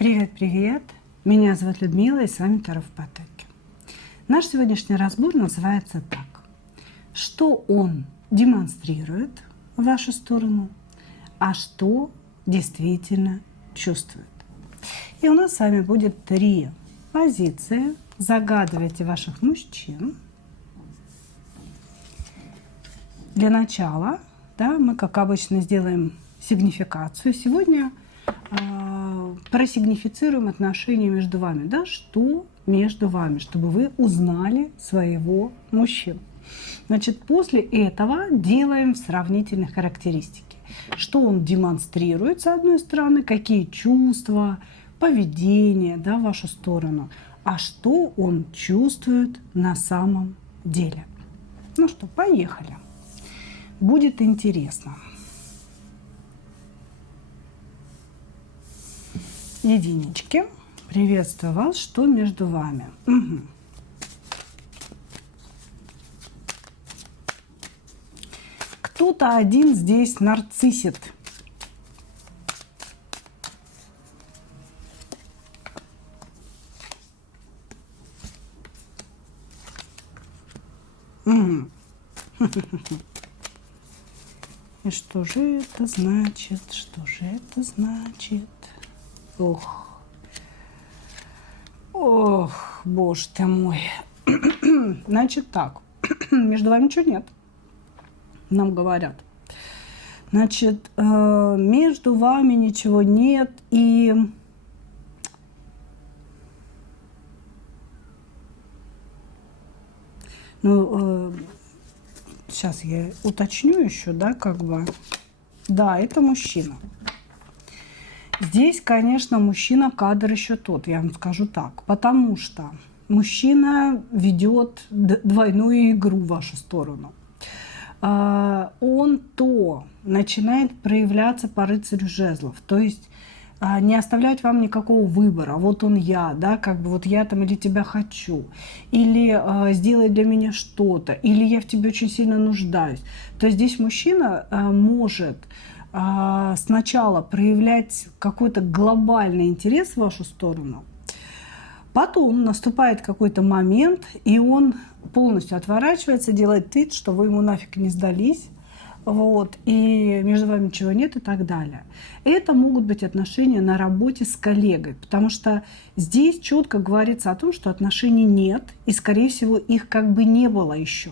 Привет-привет! Меня зовут Людмила, и с вами Таро в потоке. Наш сегодняшний разбор называется так. Что он демонстрирует в вашу сторону, а что действительно чувствует. И у нас с вами будет 3 позиции. Загадывайте ваших мужчин. Для начала, мы, как обычно, сделаем сигнификацию. Сегодня просигнифицируем отношения между вами. Что между вами, чтобы вы узнали своего мужчину. Значит, после этого делаем сравнительные характеристики. Что он демонстрирует, с одной стороны, какие чувства, поведение, в вашу сторону, а что он чувствует на самом деле. Ну что, поехали. Будет интересно. Единички. Приветствую вас. Что между вами? Угу. Кто-то один здесь нарциссит. Угу. И что же это значит? Что же это значит? Ох, боже ты мой. Значит так, между вами ничего нет, нам говорят. Значит, между вами ничего нет, и сейчас я уточню еще, Да, это мужчина. Здесь, конечно, мужчина кадр еще тот, я вам скажу так, потому что мужчина ведет двойную игру в вашу сторону. Он то начинает проявляться по рыцарю жезлов, то есть не оставлять вам никакого выбора. Вот он я, вот я там или тебя хочу, или сделай для меня что-то, или я в тебе очень сильно нуждаюсь. То есть здесь мужчина может сначала проявлять какой-то глобальный интерес в вашу сторону, потом наступает какой-то момент, и он полностью отворачивается, делает вид, что вы ему нафиг не сдались, и между вами ничего нет и так далее. Это могут быть отношения на работе с коллегой, потому что здесь четко говорится о том, что отношений нет, и, скорее всего, их не было еще.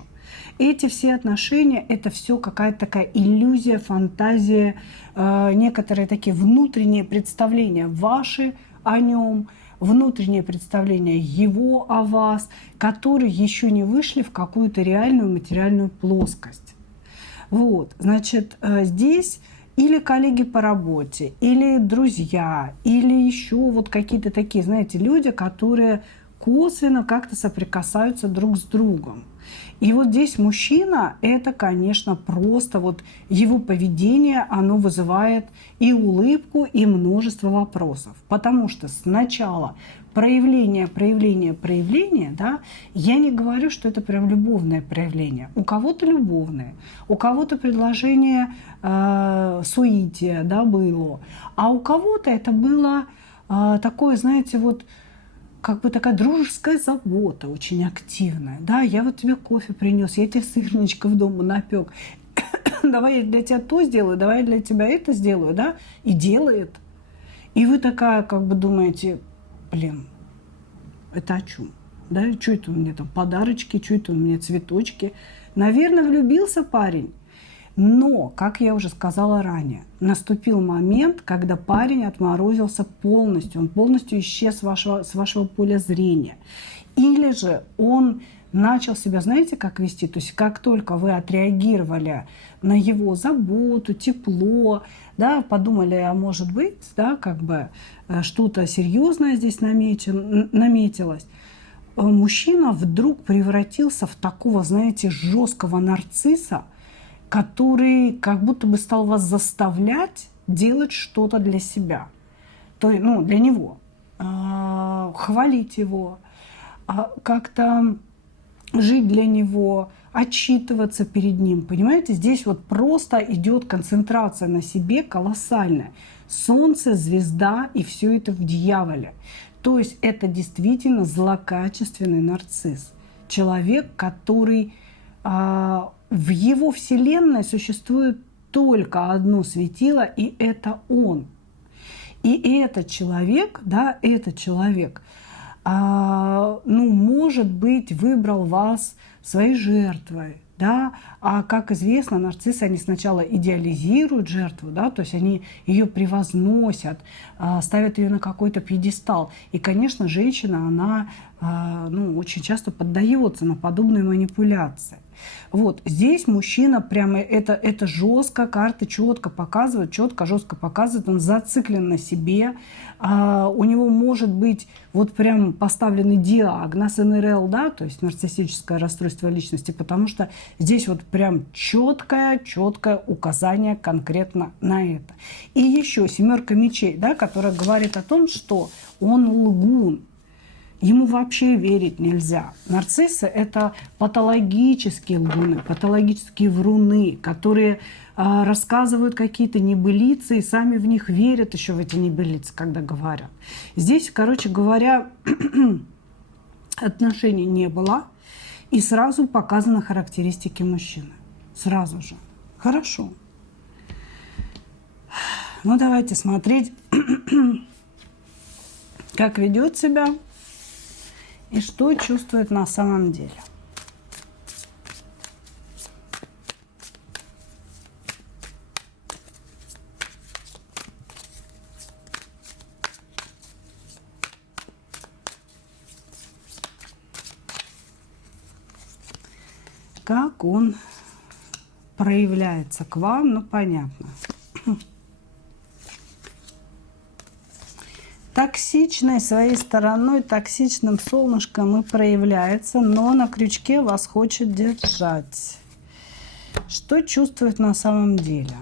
Эти все отношения – это все какая-то такая иллюзия, фантазия, некоторые такие внутренние представления ваши о нем, внутреннее представление его о вас, которые еще не вышли в какую-то реальную материальную плоскость. Значит, здесь или коллеги по работе, или друзья, или еще какие-то такие, люди, которые косвенно как-то соприкасаются друг с другом. И здесь мужчина, это, конечно, просто его поведение, оно вызывает и улыбку, и множество вопросов. Потому что сначала проявление, я не говорю, что это прям любовное проявление. У кого-то любовное, у кого-то предложение суетия, было. А у кого-то это было такое, такая дружеская забота, очень активная. Я тебе кофе принес, я тебе сырничков дома напек. Давай я для тебя то сделаю, давай я для тебя это сделаю, и делает. И вы такая, думаете, это о чем? Что это у меня там подарочки, что это у меня цветочки? Наверное, влюбился парень. Но, как я уже сказала ранее, наступил момент, когда парень отморозился полностью, он полностью исчез с вашего поля зрения. Или же он начал себя, как вести? То есть как только вы отреагировали на его заботу, тепло, подумали, а может быть, что-то серьезное здесь наметилось, мужчина вдруг превратился в такого, жесткого нарцисса, который как будто бы стал вас заставлять делать что-то для себя, для него, хвалить его, как-то жить для него, отчитываться перед ним. Понимаете, здесь просто идет концентрация на себе колоссальная. Солнце, звезда и все это в дьяволе. То есть это действительно злокачественный нарцисс. Человек, который в его вселенной существует только одно светило, и это он. И этот человек, да, может быть, выбрал вас своей жертвой, да, а как известно, нарциссы, они сначала идеализируют жертву, да, то есть они ее превозносят, ставят ее на какой-то пьедестал. И, конечно, женщина, она очень часто поддается на подобные манипуляции. Вот здесь мужчина прямо это жестко, карты четко показывают, четко, жестко показывает, он зациклен на себе, у него может быть вот прям поставленный диагноз НРЛ, да, то есть нарциссическое расстройство личности, потому что здесь вот прям четкое указание конкретно на это. И еще 7 мечей, да, которая говорит о том, что он лгун. Ему вообще верить нельзя. Нарциссы – это патологические лгуны, патологические вруны, которые рассказывают какие-то небылицы и сами в них верят еще в эти небылицы, когда говорят. Здесь, короче говоря, отношений не было, и сразу показаны характеристики мужчины. Сразу же. Хорошо. Ну, давайте смотреть, как ведет себя и что чувствует на самом деле. Как он проявляется к вам, ну понятно. Токсичной своей стороной, токсичным солнышком и проявляется, но на крючке вас хочет держать. Что чувствует на самом деле?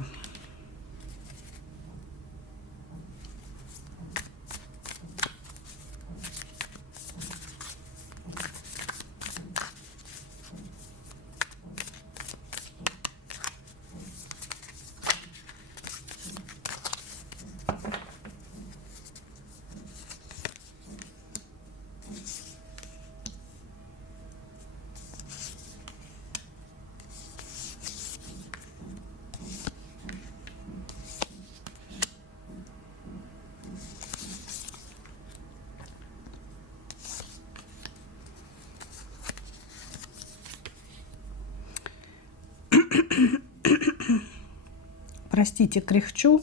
Простите, кряхчу,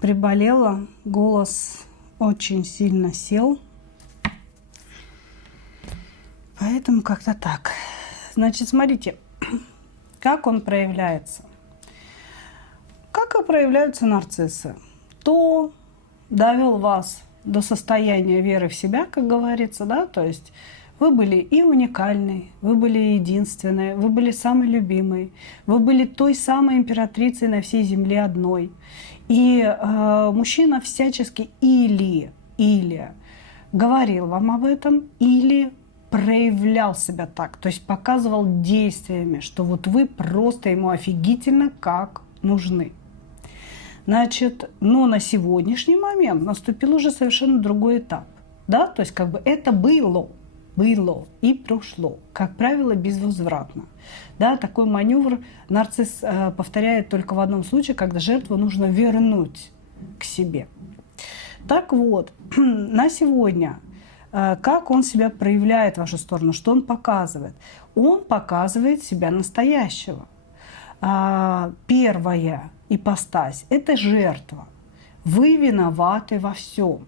приболела, голос очень сильно сел, поэтому как-то так. Значит, смотрите, как он проявляется. Как и проявляются нарциссы. То довел вас до состояния веры в себя, как говорится, да, то есть вы были и уникальной, вы были единственной, вы были самой любимой, вы были той самой императрицей на всей земле одной. И мужчина всячески или говорил вам об этом, или проявлял себя так, то есть показывал действиями, что вот вы просто ему офигительно как нужны. Значит, но на сегодняшний момент наступил уже совершенно другой этап. Да? То есть как бы это было и прошло, как правило, безвозвратно. Да, такой маневр нарцисс повторяет только в одном случае, когда жертву нужно вернуть к себе. Так вот, на сегодня, как он себя проявляет в вашу сторону, что он показывает? Он показывает себя настоящего. Первая ипостась – это жертва. Вы виноваты во всем.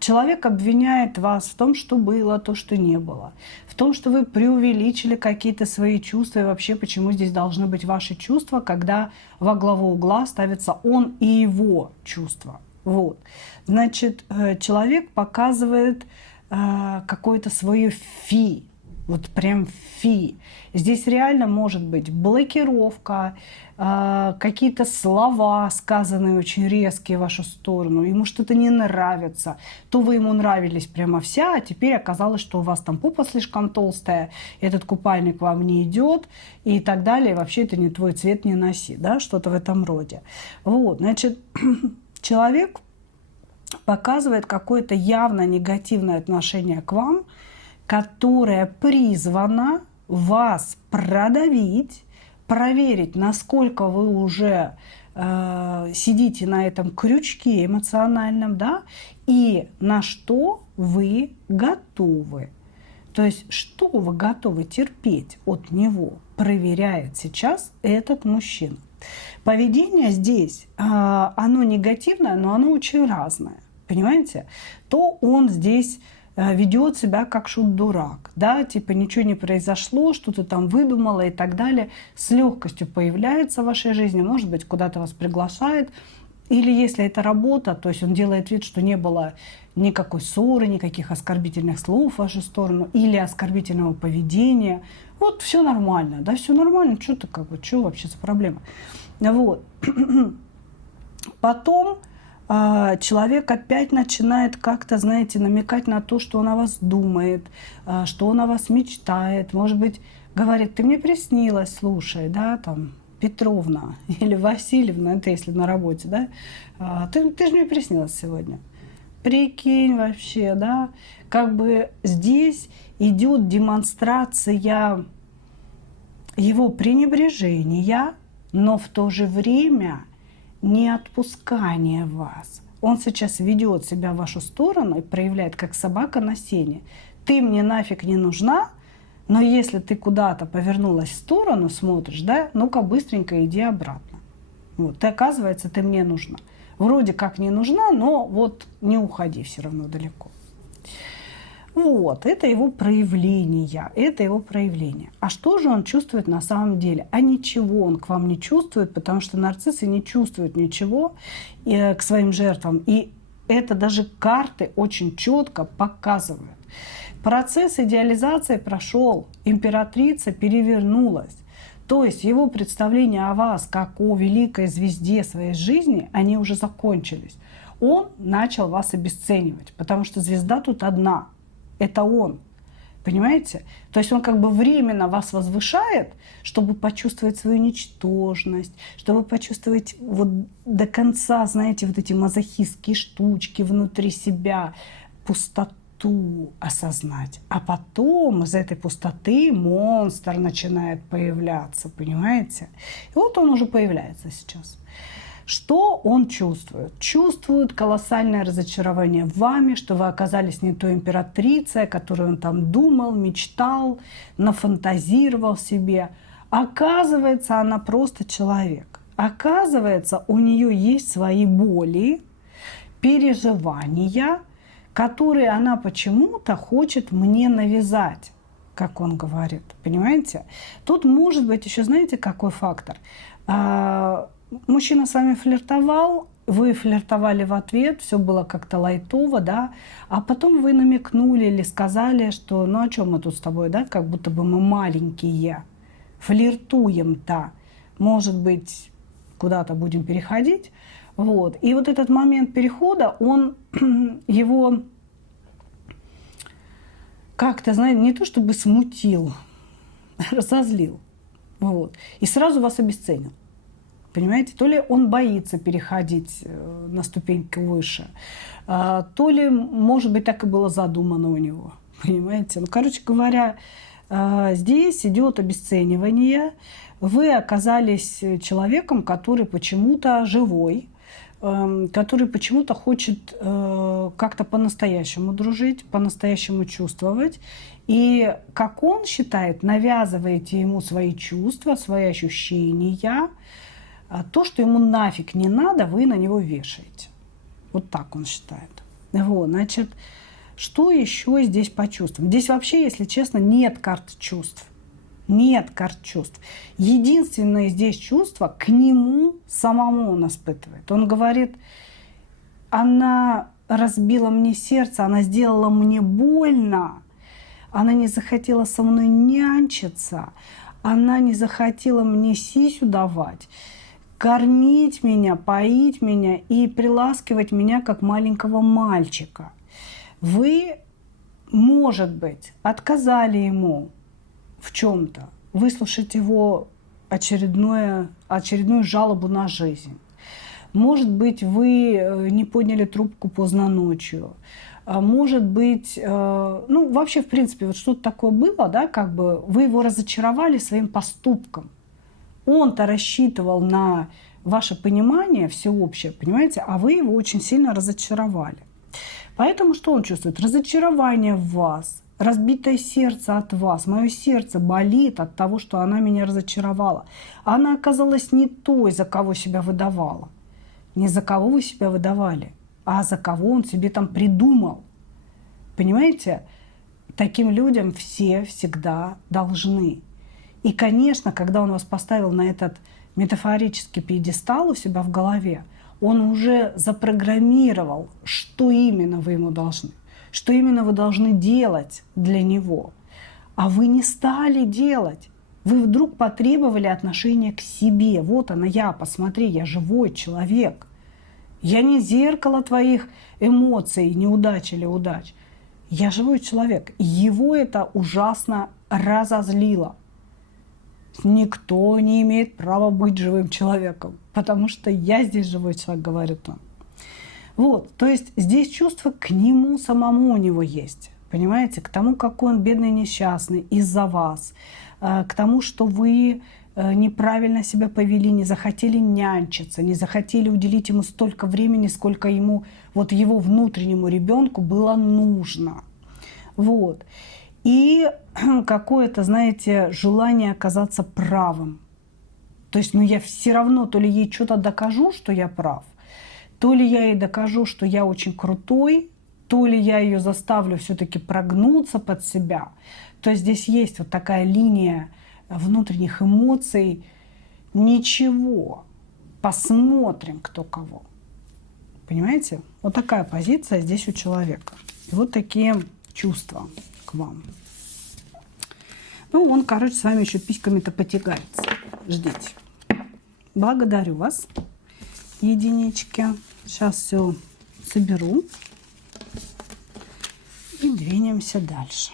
Человек обвиняет вас в том, что было, то, что не было. В том, что вы преувеличили какие-то свои чувства. И вообще, почему здесь должны быть ваши чувства, когда во главу угла ставится он и его чувства. Вот. Значит, человек показывает какое-то свое фи. Вот прям фи. Здесь реально может быть блокировка, какие-то слова, сказанные очень резкие в вашу сторону. Ему что-то не нравится. То вы ему нравились прямо вся, а теперь оказалось, что у вас там попа слишком толстая, этот купальник вам не идет и так далее. И вообще это не твой цвет, не носи. Да? Что-то в этом роде. Вот, значит, человек показывает какое-то явно негативное отношение к вам, которое призвано вас продавить, проверить, насколько вы уже сидите на этом крючке эмоциональном, да, и на что вы готовы. То есть, что вы готовы терпеть от него, проверяет сейчас этот мужчина. Поведение здесь, оно негативное, но оно очень разное. Понимаете? То он здесь ведет себя как шут-дурак, да, типа ничего не произошло, что-то там выдумала и так далее, с легкостью появляется в вашей жизни, может быть, куда-то вас приглашает, или если это работа, то есть он делает вид, что не было никакой ссоры, никаких оскорбительных слов в вашу сторону или оскорбительного поведения. Вот все нормально, да, все нормально, что-то как бы, что вообще за проблема? Вот. Потом человек опять начинает как-то, знаете, намекать на то, что он о вас думает, что он о вас мечтает. Может быть, говорит, ты мне приснилась, слушай, да, там, Петровна или Васильевна, это если на работе, да, ты же мне приснилась сегодня. Прикинь вообще, да, как бы здесь идет демонстрация его пренебрежения, но в то же время не отпускание вас. Он сейчас ведет себя в вашу сторону и проявляет, как собака на сене. Ты мне нафиг не нужна, но если ты куда-то повернулась в сторону, смотришь, да, ну-ка быстренько иди обратно. Вот, ты, оказывается, ты мне нужна. Вроде как не нужна, но вот не уходи все равно далеко. Вот, это его проявление, это его проявление. А что же он чувствует на самом деле? А ничего он к вам не чувствует, потому что нарциссы не чувствуют ничего к своим жертвам. И это даже карты очень четко показывают. Процесс идеализации прошел, императрица перевернулась. То есть его представления о вас, как о великой звезде своей жизни, они уже закончились. Он начал вас обесценивать, потому что звезда тут одна. Это он. Понимаете? То есть он как бы временно вас возвышает, чтобы почувствовать свою ничтожность, чтобы почувствовать вот до конца, знаете, вот эти мазохистские штучки внутри себя, пустоту осознать. А потом из этой пустоты монстр начинает появляться, понимаете? И вот он уже появляется сейчас. Что он чувствует? Чувствует колоссальное разочарование в вами, что вы оказались не той императрицей, о которой он там думал, мечтал, нафантазировал себе. Оказывается, она просто человек. Оказывается, у нее есть свои боли, переживания, которые она почему-то хочет мне навязать, как он говорит. Понимаете? Тут может быть еще, знаете, какой фактор? Мужчина с вами флиртовал, вы флиртовали в ответ, все было как-то лайтово, да, а потом вы намекнули или сказали, что ну о чем мы тут с тобой, да, как будто бы мы маленькие, флиртуем-то, может быть, куда-то будем переходить, вот. И вот этот момент перехода, он его как-то, знаете, не то чтобы смутил, разозлил, вот, и сразу вас обесценил. Понимаете, то ли он боится переходить на ступеньку выше, то ли, может быть, так и было задумано у него. Понимаете? Ну, короче говоря, здесь идет обесценивание. Вы оказались человеком, который почему-то живой, который почему-то хочет как-то по-настоящему дружить, по-настоящему чувствовать. И, как он считает, навязываете ему свои чувства, свои ощущения. То, что ему нафиг не надо, вы на него вешаете. Вот так он считает. Вот, значит, что еще здесь по чувствам? Здесь вообще, если честно, нет карт чувств. Нет карт чувств. Единственное здесь чувство к нему самому он испытывает. Он говорит, она разбила мне сердце, она сделала мне больно, она не захотела со мной нянчиться, она не захотела мне сисю давать, кормить меня, поить меня и приласкивать меня как маленького мальчика. Вы, может быть, отказали ему в чем-то, выслушать его очередную жалобу на жизнь. Может быть, вы не подняли трубку поздно ночью. Может быть, ну, вообще, в принципе, вот что-то такое было, да, как бы вы его разочаровали своим поступком. Он-то рассчитывал на ваше понимание всеобщее, понимаете, а вы его очень сильно разочаровали. Поэтому что он чувствует? Разочарование в вас, разбитое сердце от вас. Мое сердце болит от того, что она меня разочаровала. Она оказалась не той, за кого себя выдавала. Не за кого вы себя выдавали, а за кого он себе там придумал. Понимаете? Таким людям все всегда должны. И, конечно, когда он вас поставил на этот метафорический пьедестал у себя в голове, он уже запрограммировал, что именно вы ему должны, что именно вы должны делать для него. А вы не стали делать. Вы вдруг потребовали отношения к себе. Вот она я, посмотри, я живой человек. Я не зеркало твоих эмоций, неудач или удач. Я живой человек. Его это ужасно разозлило. Никто не имеет права быть живым человеком, потому что я здесь живой человек, говорит он. Вот, то есть здесь чувство к нему самому у него есть. Понимаете, к тому, какой он бедный несчастный из-за вас, к тому, что вы неправильно себя повели, не захотели нянчиться, не захотели уделить ему столько времени, сколько ему, вот его внутреннему ребенку было нужно. Вот. И какое-то, знаете, желание оказаться правым. То есть, ну я все равно то ли ей что-то докажу, что я прав, то ли я ей докажу, что я очень крутой, то ли я ее заставлю все-таки прогнуться под себя. То есть здесь есть вот такая линия внутренних эмоций. Ничего, посмотрим, кто кого. Понимаете? Вот такая позиция здесь у человека. И вот такие чувства к вам. Ну, он, короче, с вами еще письками-то потягается. Ждите. Благодарю вас, единички. Сейчас все соберу. И двинемся дальше.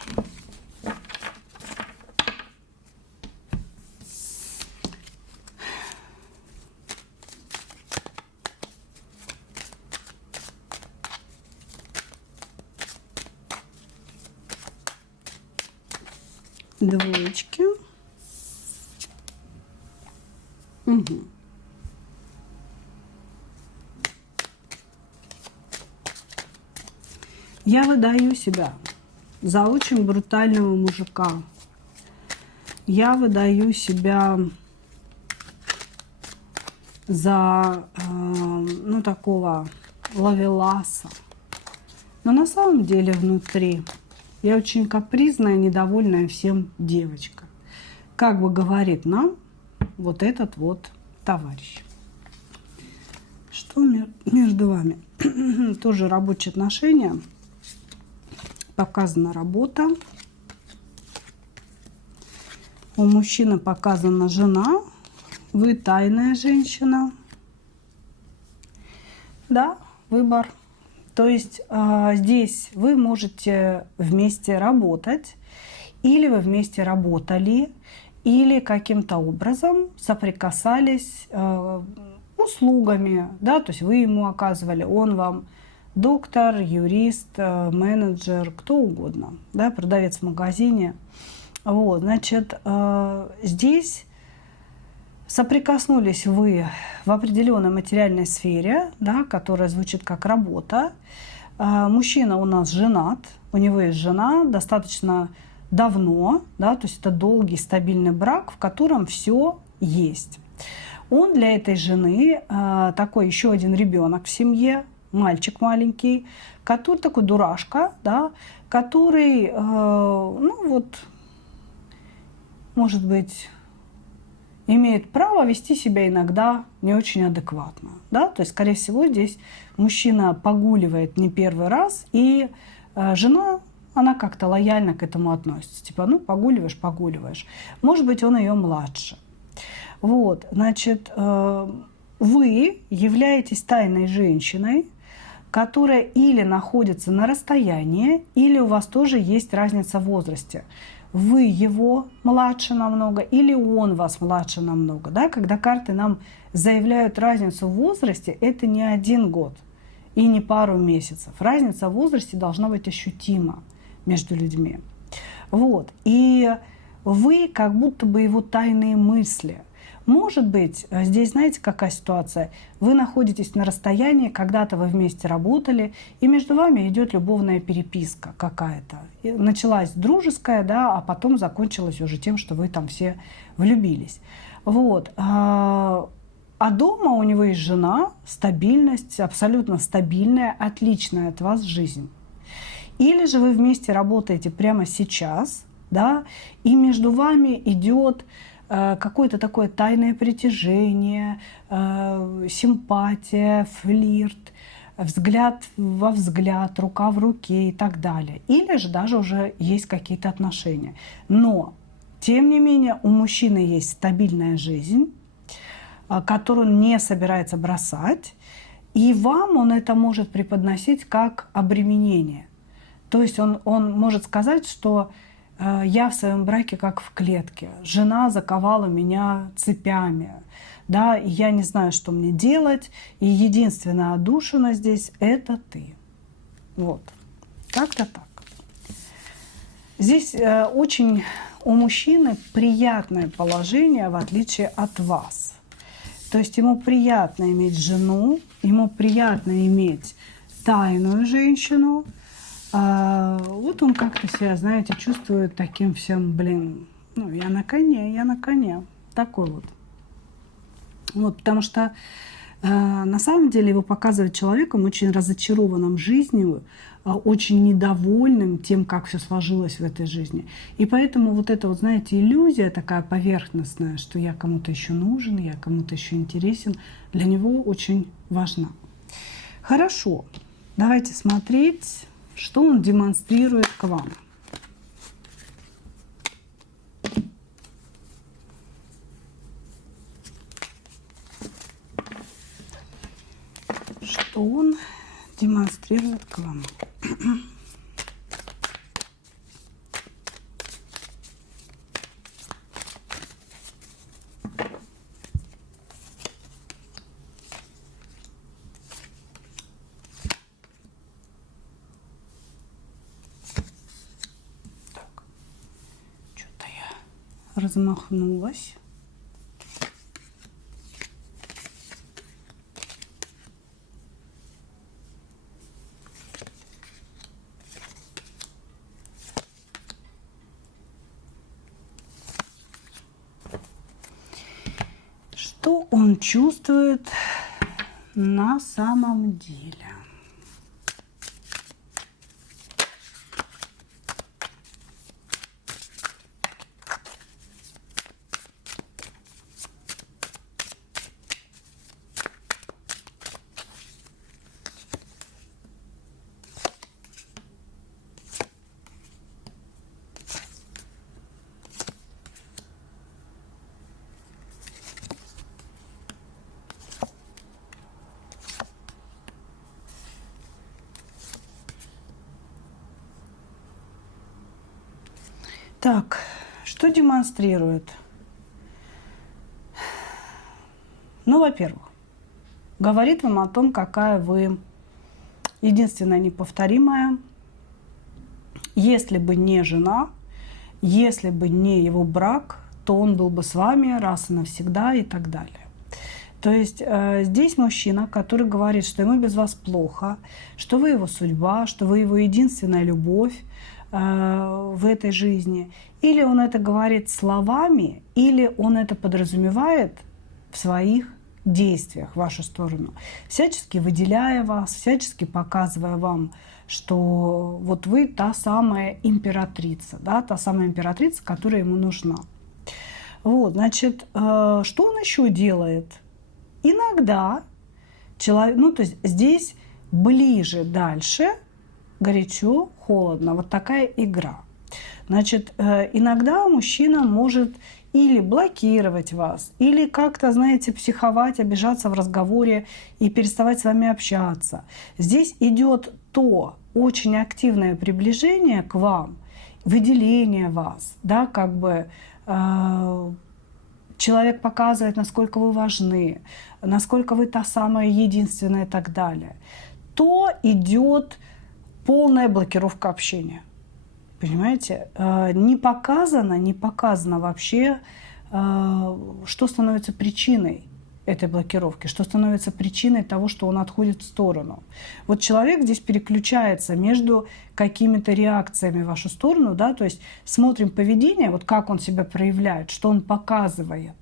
Двоечки. Угу. Я выдаю себя за очень брутального мужика. Я выдаю себя за, ну, такого ловеласа. Но на самом деле внутри я очень капризная, недовольная всем девочка. Как бы говорит нам вот этот вот товарищ. Что между вами? Тоже рабочие отношения. Показана работа. У мужчины показана жена. Вы тайная женщина. Да, выбор. То есть здесь вы можете вместе работать, или вы вместе работали, или каким-то образом соприкасались услугами, да, то есть вы ему оказывали, он вам доктор, юрист, менеджер, кто угодно, да, продавец в магазине. Вот, значит, здесь соприкоснулись вы в определенной материальной сфере, да, которая звучит как работа. Мужчина у нас женат, у него есть жена достаточно давно, да, то есть это долгий стабильный брак, в котором все есть. Он для этой жены такой еще один ребенок в семье, мальчик маленький, который такой дурашка, да, который, ну вот, может быть, имеет право вести себя иногда не очень адекватно. Да? То есть, скорее всего, здесь мужчина погуливает не первый раз, и жена, она как-то лояльно к этому относится. Типа, ну, погуливаешь, погуливаешь. Может быть, он ее младше. Вот, значит, вы являетесь тайной женщиной, которая или находится на расстоянии, или у вас тоже есть разница в возрасте. Вы его младше намного, или он вас младше намного. Да? Когда карты нам заявляют разницу в возрасте, это не 1 год и не пару месяцев. Разница в возрасте должна быть ощутима между людьми. Вот. И вы как будто бы его тайные мысли. Может быть, здесь, знаете, какая ситуация? Вы находитесь на расстоянии, когда-то вы вместе работали, и между вами идет любовная переписка какая-то. Началась дружеская, да, а потом закончилась уже тем, что вы там все влюбились. Вот. А дома у него есть жена, стабильность, абсолютно стабильная, отличная от вас жизнь. Или же вы вместе работаете прямо сейчас, да, и между вами идет какое-то такое тайное притяжение, симпатия, флирт, взгляд во взгляд, рука в руке и так далее. Или же даже уже есть какие-то отношения. Но, тем не менее, у мужчины есть стабильная жизнь, которую он не собирается бросать, и вам он это может преподносить как обременение. То есть он может сказать, что я в своем браке как в клетке. Жена заковала меня цепями, да, и я не знаю, что мне делать. И единственная отдушина здесь – это ты. Вот. Как-то так. Здесь очень у мужчины приятное положение, в отличие от вас. То есть ему приятно иметь жену, ему приятно иметь тайную женщину. Вот он как-то себя, знаете, чувствует таким всем, блин, ну, я на коне. Такой вот. Вот, потому что на самом деле его показывает человеком очень разочарованным жизнью, очень недовольным тем, как все сложилось в этой жизни. И поэтому вот эта вот, знаете, иллюзия такая поверхностная, что я кому-то еще нужен, я кому-то еще интересен, для него очень важна. Хорошо, давайте смотреть, что он демонстрирует к вам. Что он демонстрирует к вам. Так, что-то я размахнулась. Что он чувствует на самом деле? Так, что демонстрирует? Ну, во-первых, говорит вам о том, какая вы единственная неповторимая. Если бы не жена, если бы не его брак, то он был бы с вами раз и навсегда и так далее. То есть здесь мужчина, который говорит, что ему без вас плохо, что вы его судьба, что вы его единственная любовь в этой жизни. Или он это говорит словами, или он это подразумевает в своих действиях в вашу сторону, всячески выделяя вас, всячески показывая вам, что вот вы та самая императрица, да, та самая императрица, которая ему нужна. Вот, значит, что он еще делает? Иногда человек, ну, то есть здесь ближе, дальше, горячо, холодно. Вот такая игра. Значит, иногда мужчина может или блокировать вас, или как-то, знаете, психовать, обижаться в разговоре и переставать с вами общаться. Здесь идет то очень активное приближение к вам, выделение вас, да, как бы человек показывает, насколько вы важны, насколько вы та самая единственная и так далее, то идет полная блокировка общения. Понимаете? Не показано вообще, что становится причиной этой блокировки, что становится причиной того, что он отходит в сторону. Вот человек здесь переключается между какими-то реакциями в вашу сторону, да, то есть смотрим поведение, вот как он себя проявляет, что он показывает.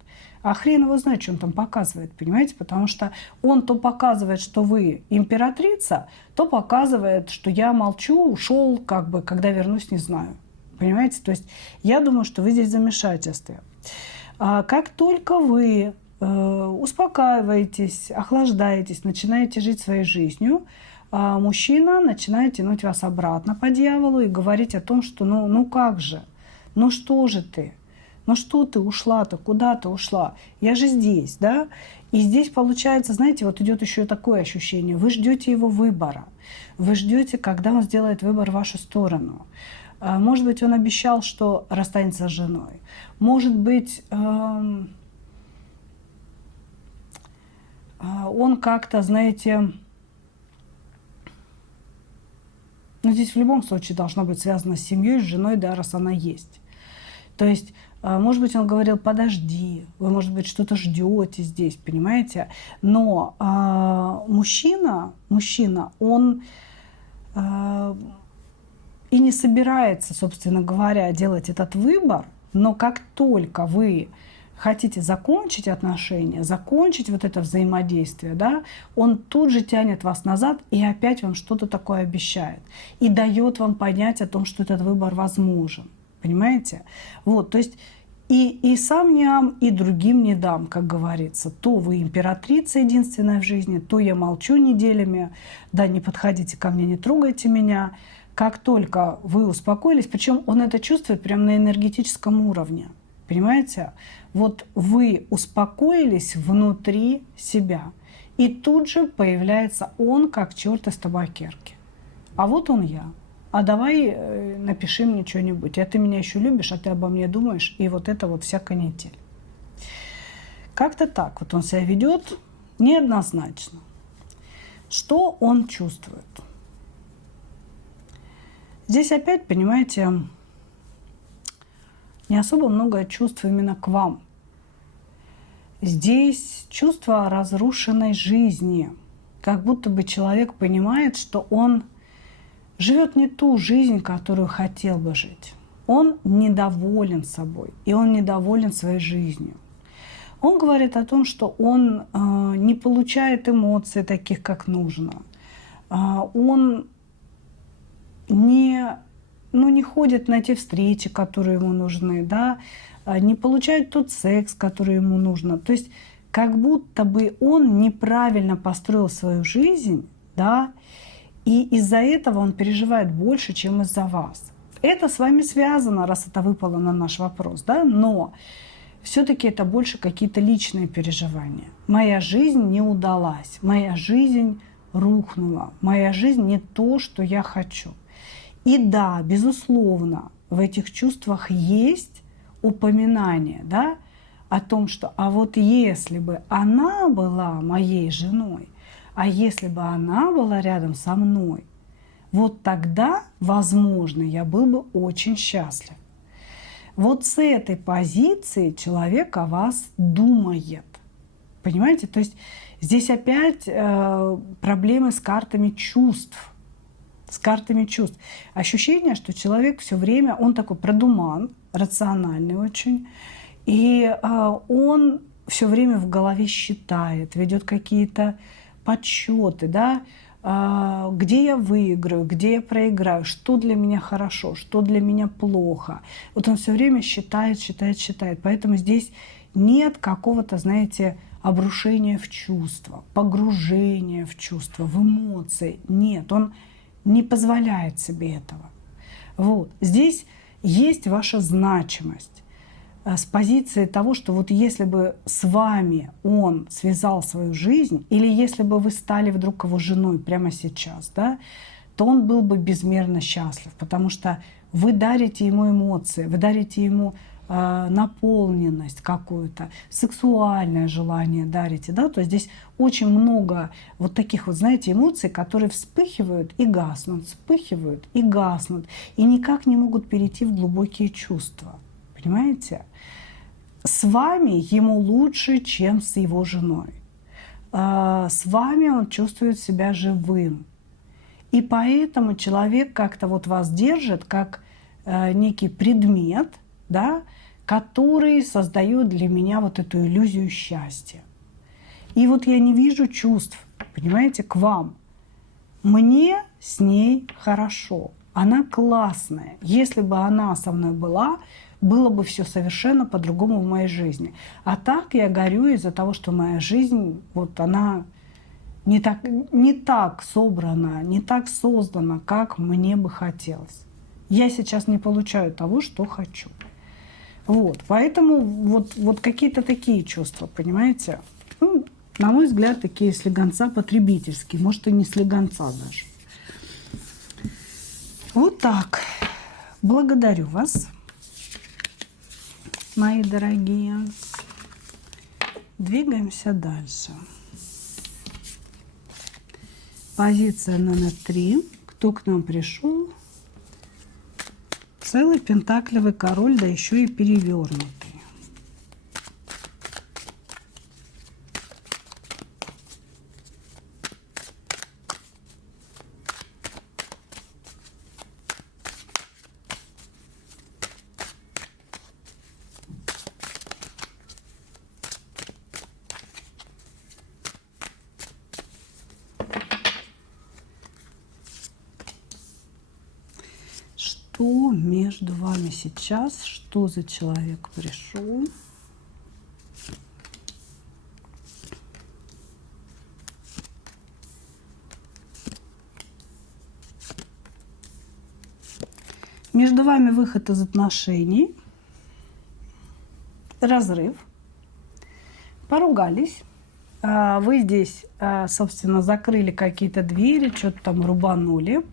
А хрен его знает, что он там показывает, понимаете? Потому что он то показывает, что вы императрица, то показывает, что я молчу, ушел, как бы, когда вернусь, не знаю. Понимаете? То есть я думаю, что вы здесь в замешательстве. Как только вы успокаиваетесь, охлаждаетесь, начинаете жить своей жизнью, мужчина начинает тянуть вас обратно по дьяволу и говорить о том, что ну как же, ну что же ты? Ну что ты ушла-то, куда ты ушла? Я же здесь, да? И здесь получается, знаете, вот идет еще такое ощущение. Вы ждете его выбора. Вы ждете, когда он сделает выбор в вашу сторону. Может быть, он обещал, что расстанется с женой. Может быть, он как-то, знаете, ну здесь в любом случае должно быть связано с семьей, с женой, да, раз она есть. То есть, может быть, он говорил, подожди, вы, может быть, что-то ждете здесь, понимаете? Но мужчина, он и не собирается, собственно говоря, делать этот выбор, но как только вы хотите закончить отношения, закончить вот это взаимодействие, да, он тут же тянет вас назад и опять вам что-то такое обещает. И дает вам понять о том, что этот выбор возможен. Понимаете? Вот, то есть и сам не ам, и другим не дам, как говорится. То вы императрица единственная в жизни, то я молчу неделями, да, не подходите ко мне, не трогайте меня. Как только вы успокоились, причем он это чувствует прямо на энергетическом уровне. Понимаете? Вот вы успокоились внутри себя. И тут же появляется он, как черт из табакерки. А вот он я. А давай напиши мне что-нибудь. А ты меня еще любишь, а ты обо мне думаешь. И вот это вот вся канитель. Как-то так вот он себя ведет неоднозначно. Что он чувствует? Здесь опять, понимаете, не особо много чувств именно к вам. Здесь чувство разрушенной жизни. Как будто бы человек понимает, что он живет не ту жизнь, которую хотел бы жить. Он недоволен собой, и он недоволен своей жизнью. Он говорит о том, что он не получает эмоций таких, как нужно. Он не ходит на те встречи, которые ему нужны, да, не получает тот секс, который ему нужно. То есть как будто бы он неправильно построил свою жизнь, да, и из-за этого он переживает больше, чем из-за вас. Это с вами связано, раз это выпало на наш вопрос, да, но все-таки это больше какие-то личные переживания. Моя жизнь не удалась, моя жизнь рухнула, моя жизнь не то, что я хочу. И да, безусловно, в этих чувствах есть упоминание, да, о том, что а вот если бы она была моей женой, а если бы она была рядом со мной, вот тогда, возможно, я был бы очень счастлив. Вот с этой позиции человек о вас думает. Понимаете? То есть здесь опять проблемы с картами чувств. С картами чувств. Ощущение, что человек все время, он такой продуман, рациональный очень, и он все время в голове считает, ведет какие-то подсчеты, да, где я выиграю, где я проиграю, что для меня хорошо, что для меня плохо. Вот он все время считает. Поэтому здесь нет какого-то, знаете, обрушения в чувства, погружения в чувства, в эмоции. Нет, он не позволяет себе этого. Вот. Здесь есть ваша значимость с позиции того, что вот если бы с вами он связал свою жизнь, или если бы вы стали вдруг его женой прямо сейчас, да, то он был бы безмерно счастлив, потому что вы дарите ему эмоции, вы дарите ему наполненность какую-то, сексуальное желание дарите, да, то есть здесь очень много вот таких вот, знаете, эмоций, которые вспыхивают и гаснут, вспыхивают и гаснут, и никак не могут перейти в глубокие чувства, понимаете? С вами ему лучше, чем с его женой. С вами он чувствует себя живым. И поэтому человек как-то вот вас держит как некий предмет, да, который создает для меня вот эту иллюзию счастья. И вот я не вижу чувств, понимаете, к вам. Мне с ней хорошо, она классная. Если бы она со мной была, было бы все совершенно по-другому в моей жизни. А так я горю из-за того, что моя жизнь, вот она не так собрана, не так создана, как мне бы хотелось. Я сейчас не получаю того, что хочу. Вот, поэтому вот какие-то такие чувства, понимаете? Ну, на мой взгляд, такие слегонца потребительские, может, и не слегонца даже. Вот так. Благодарю вас, мои дорогие. Двигаемся дальше. Позиция номер 3. Кто к нам пришел? Целый пентаклевый король, да еще и перевернутый. Что между вами сейчас? Что за человек пришел? Между вами выход из отношений, разрыв, поругались. Вы здесь, собственно, закрыли какие-то двери, что-то там рубанули.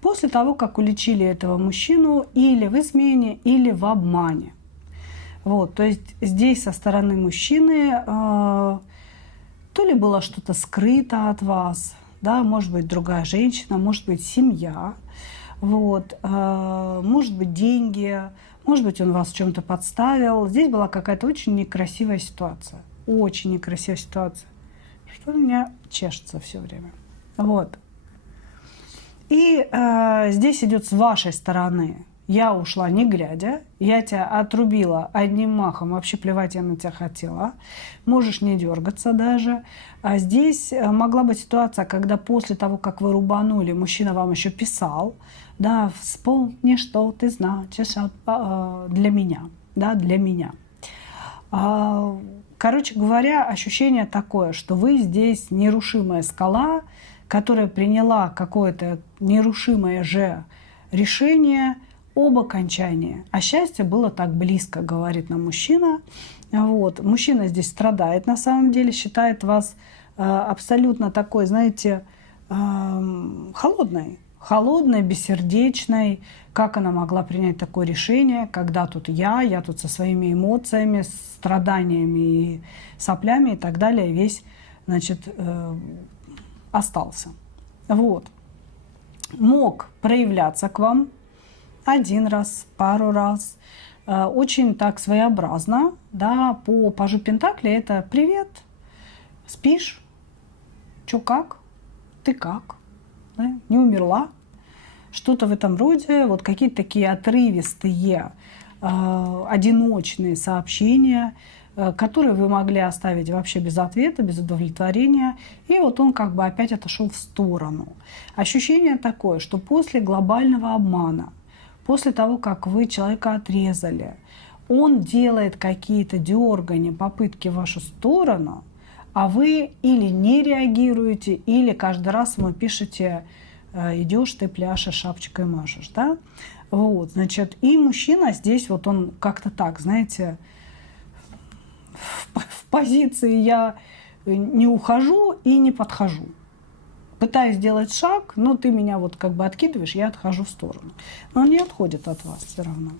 После того, как уличили этого мужчину или в измене, или в обмане. Вот, то есть здесь со стороны мужчины то ли было что-то скрыто от вас, да, может быть, другая женщина, может быть, семья, вот, может быть, деньги, может быть, он вас в чем-то подставил. Здесь была какая-то очень некрасивая ситуация. Очень некрасивая ситуация. Что у меня чешется все время. Вот. И здесь идет с вашей стороны. Я ушла не глядя, я тебя отрубила одним махом, вообще плевать я на тебя хотела. Можешь не дергаться даже. А здесь могла быть ситуация, когда после того, как вы рубанули, мужчина вам еще писал, да, вспомни, что ты значишь для меня, да, для меня. Короче говоря, ощущение такое, что вы здесь нерушимая скала, которая приняла какое-то нерушимое же решение об окончании. А счастье было так близко, говорит нам мужчина. Вот. Мужчина здесь страдает на самом деле, считает вас абсолютно такой, знаете, холодной, бессердечной. Как она могла принять такое решение, когда тут я тут со своими эмоциями, страданиями и соплями и так далее, весь, значит, остался. Вот. Мог проявляться к вам один раз, пару раз. Очень так своеобразно. Да, по пажу Пентаклей это «Привет, спишь? Чё как? Ты как? Да? Не умерла?» Что-то в этом роде. Вот какие-то такие отрывистые, одиночные сообщения, которые вы могли оставить вообще без ответа, без удовлетворения. И вот он как бы опять отошел в сторону. Ощущение такое, что после глобального обмана, после того, как вы человека отрезали, он делает какие-то дергания, попытки в вашу сторону, а вы или не реагируете, или каждый раз ему пишете: идешь ты, пляшешь, шапочкой машешь, да? Вот, значит, и мужчина здесь вот он как-то так, знаете, в позиции я не ухожу и не подхожу. Пытаюсь сделать шаг, но ты меня вот как бы откидываешь, я отхожу в сторону. Но он не отходит от вас все равно.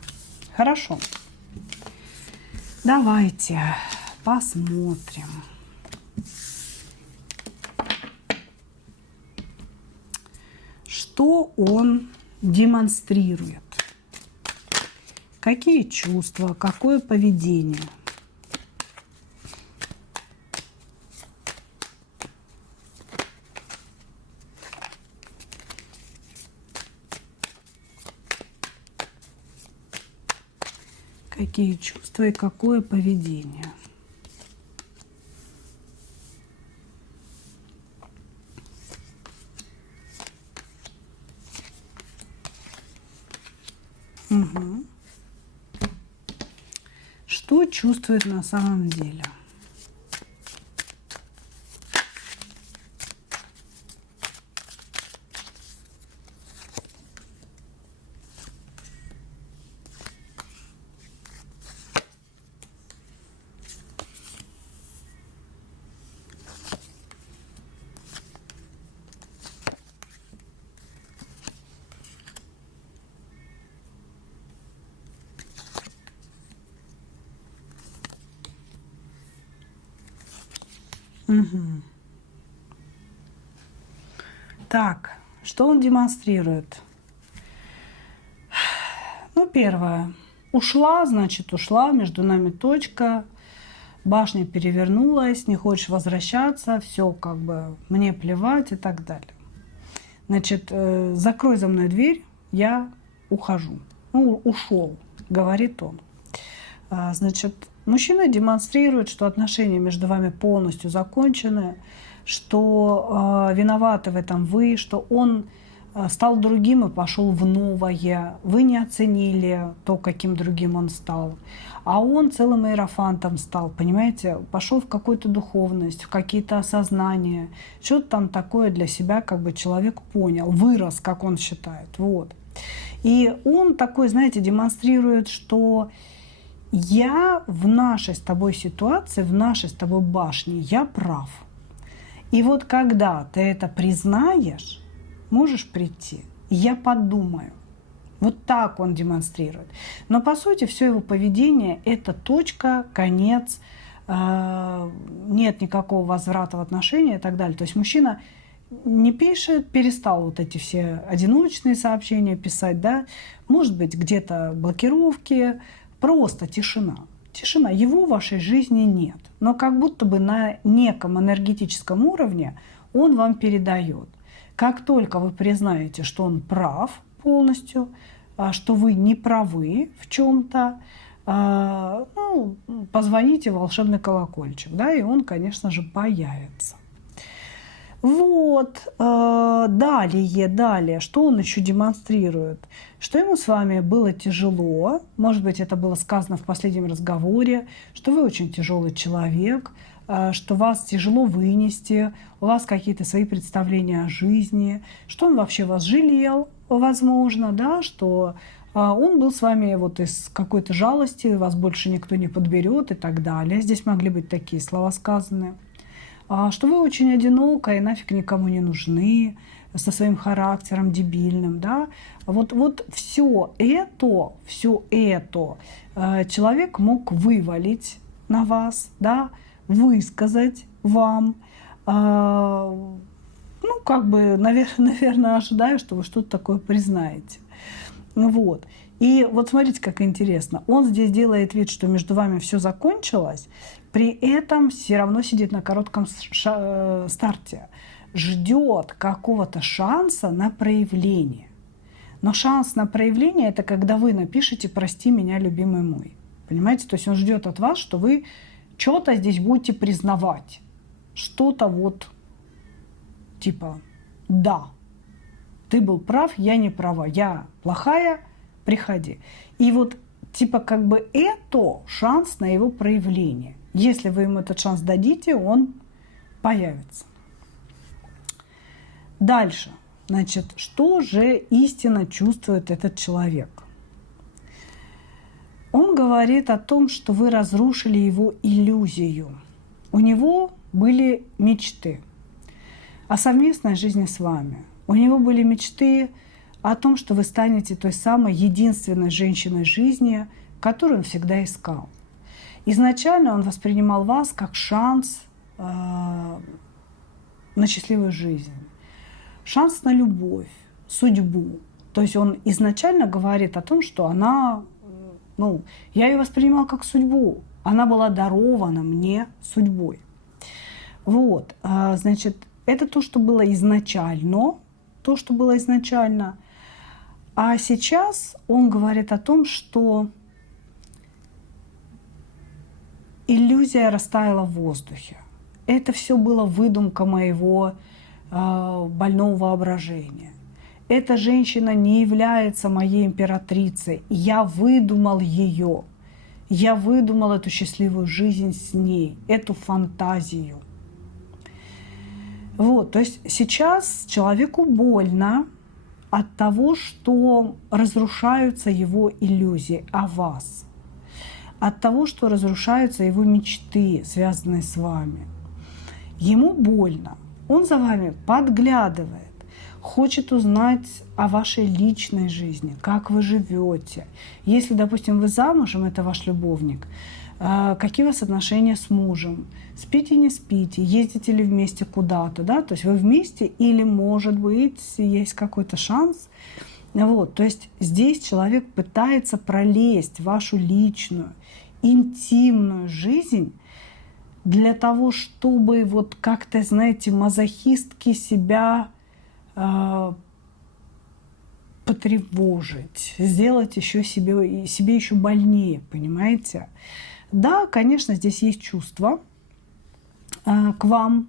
Хорошо. Давайте посмотрим. Что он демонстрирует? Какие чувства, какое поведение? Какие чувства и какое поведение? Угу. Что чувствует на самом деле? Угу. Так, что он демонстрирует? Ну, первое. Ушла, значит, ушла, между нами точка. Башня перевернулась, не хочешь возвращаться, все как бы мне плевать и так далее. Значит, закрой за мной дверь, я ухожу. Ну, ушел, говорит он. Значит, мужчина демонстрирует, что отношения между вами полностью закончены, что виноваты в этом вы, что он стал другим и пошел в новое. Вы не оценили то, каким другим он стал. А он целым иерофантом стал, понимаете? Пошел в какую-то духовность, в какие-то осознания. Что-то там такое для себя как бы человек понял, вырос, как он считает. Вот. И он такой, знаете, демонстрирует, что я в нашей с тобой ситуации, в нашей с тобой башне, я прав. И вот когда ты это признаешь, можешь прийти, я подумаю. Вот так он демонстрирует. Но по сути все его поведение – это точка, конец, нет никакого возврата в отношения и так далее. То есть мужчина не пишет, перестал вот эти все одиночные сообщения писать, да, может быть, где-то блокировки, просто тишина. Тишина. Его в вашей жизни нет. Но как будто бы на неком энергетическом уровне он вам передает. Как только вы признаете, что он прав полностью, что вы не правы в чем-то, ну, позвоните в волшебный колокольчик, да, и он, конечно же, появится. Вот, далее, что он еще демонстрирует? Что ему с вами было тяжело, может быть, это было сказано в последнем разговоре, что вы очень тяжелый человек, что вас тяжело вынести, у вас какие-то свои представления о жизни, что он вообще вас жалел, возможно, да, что он был с вами вот из какой-то жалости, вас больше никто не подберет и так далее. Здесь могли быть такие слова сказаны. Что вы очень одинока и нафиг никому не нужны, со своим характером дебильным, да. Вот все это человек мог вывалить на вас, да, высказать вам. Ну, как бы, наверное, ожидаю, что вы что-то такое признаете. Вот. И вот смотрите, как интересно. Он здесь делает вид, что между вами все закончилось, при этом все равно сидит на коротком старте, ждет какого-то шанса на проявление. Но шанс на проявление – это когда вы напишете «Прости меня, любимый мой». Понимаете? То есть он ждет от вас, что вы что-то здесь будете признавать. Что-то вот типа «Да, ты был прав, я не права, я плохая, приходи». И вот типа как бы это шанс на его проявление. Если вы ему этот шанс дадите, он появится. Дальше. Значит, что же истинно чувствует этот человек? Он говорит о том, что вы разрушили его иллюзию. У него были мечты о совместной жизни с вами. У него были мечты о том, что вы станете той самой единственной женщиной жизни, который он всегда искал. Изначально он воспринимал вас как шанс на счастливую жизнь, шанс на любовь, судьбу. То есть он изначально говорит о том, что она, я ее воспринимал как судьбу, она была дарована мне судьбой. Вот, значит, это то, что было изначально, А сейчас он говорит о том, что иллюзия растаяла в воздухе. Это все было выдумка моего больного воображения. Эта женщина не является моей императрицей. Я выдумал ее. Я выдумал эту счастливую жизнь с ней, эту фантазию. Вот, то есть сейчас человеку больно от того, что разрушаются его иллюзии о вас, от того, что разрушаются его мечты, связанные с вами. Ему больно, он за вами подглядывает, хочет узнать о вашей личной жизни, как вы живете. Если, допустим, вы замужем, это ваш любовник, какие у вас отношения с мужем, спите, не спите, ездите ли вместе куда-то, да, то есть вы вместе или, может быть, есть какой-то шанс. Вот, то есть здесь человек пытается пролезть в вашу личную, интимную жизнь для того, чтобы вот как-то, знаете, мазохистски себя потревожить, сделать еще себе еще больнее, понимаете? Да, конечно, здесь есть чувства к вам,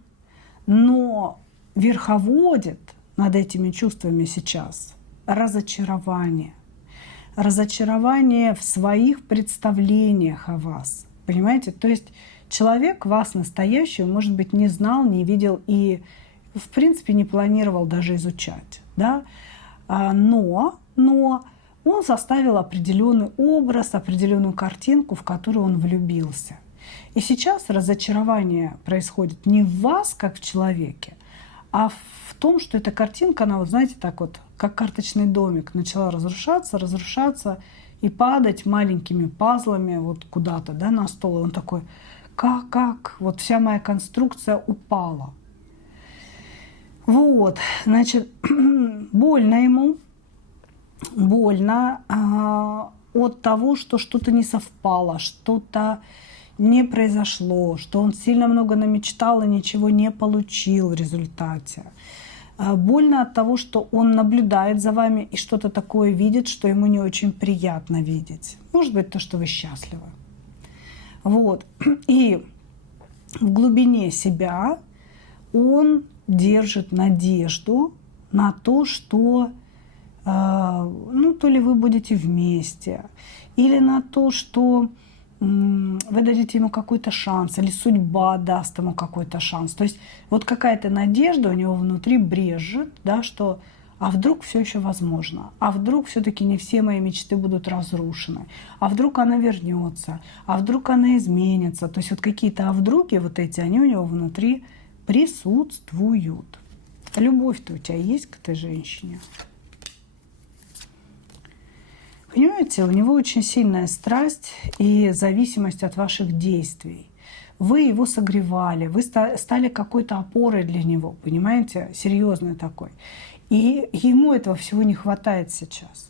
но верховодит над этими чувствами сейчас разочарование. Разочарование в своих представлениях о вас. Понимаете? То есть человек вас настоящего, может быть, не знал, не видел и, в принципе, не планировал даже изучать. Да? Но он составил определенный образ, определенную картинку, в которую он влюбился. И сейчас разочарование происходит не в вас, как в человеке, а в том, что эта картинка, она, вот знаете, так вот, как карточный домик, начала разрушаться и падать маленькими пазлами вот куда-то, да, на стол. И он такой, как? Вот вся моя конструкция упала. Вот, значит, больно ему. Больно от того, что что-то не совпало, что-то не произошло, что он сильно много намечтал и ничего не получил в результате. Больно от того, что он наблюдает за вами и что-то такое видит, что ему не очень приятно видеть. Может быть, то, что вы счастливы. Вот. И в глубине себя он держит надежду на то, что то ли вы будете вместе, или на то, что вы дадите ему какой-то шанс, или судьба даст ему какой-то шанс. То есть вот какая-то надежда у него внутри брежет, да, что а вдруг все еще возможно, а вдруг все-таки не все мои мечты будут разрушены, а вдруг она вернется, а вдруг она изменится. То есть вот какие-то а вдруги вот эти, они у него внутри присутствуют. Любовь-то у тебя есть к этой женщине? Понимаете, у него очень сильная страсть и зависимость от ваших действий. Вы его согревали, вы стали какой-то опорой для него, понимаете, серьезной такой. И ему этого всего не хватает сейчас.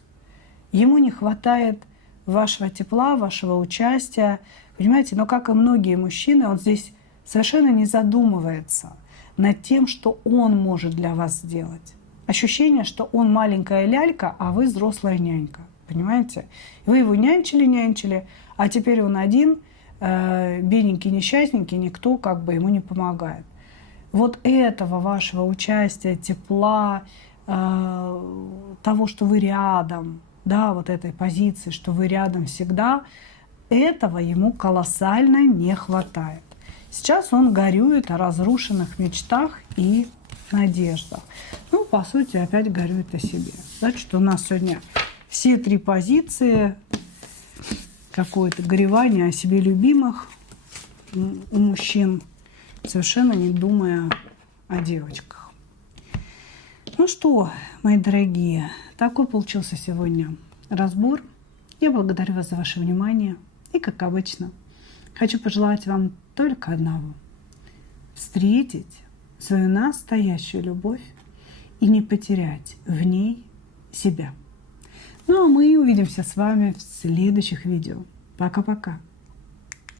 Ему не хватает вашего тепла, вашего участия, понимаете, но как и многие мужчины, он здесь совершенно не задумывается над тем, что он может для вас сделать. Ощущение, что он маленькая лялька, а вы взрослая нянька. Понимаете? Вы его нянчили, а теперь он один, бедненький, несчастненький, никто как бы ему не помогает. Вот этого вашего участия, тепла, того, что вы рядом, да, вот этой позиции, что вы рядом всегда, этого ему колоссально не хватает. Сейчас он горюет о разрушенных мечтах и надеждах. Ну, по сути, опять горюет о себе. Значит, у нас сегодня все три позиции, какое-то горевание о себе любимых у мужчин, совершенно не думая о девочках. Ну что, мои дорогие, такой получился сегодня разбор. Я благодарю вас за ваше внимание. И, как обычно, хочу пожелать вам только одного: встретить свою настоящую любовь и не потерять в ней себя. Ну а мы увидимся с вами в следующих видео. Пока-пока.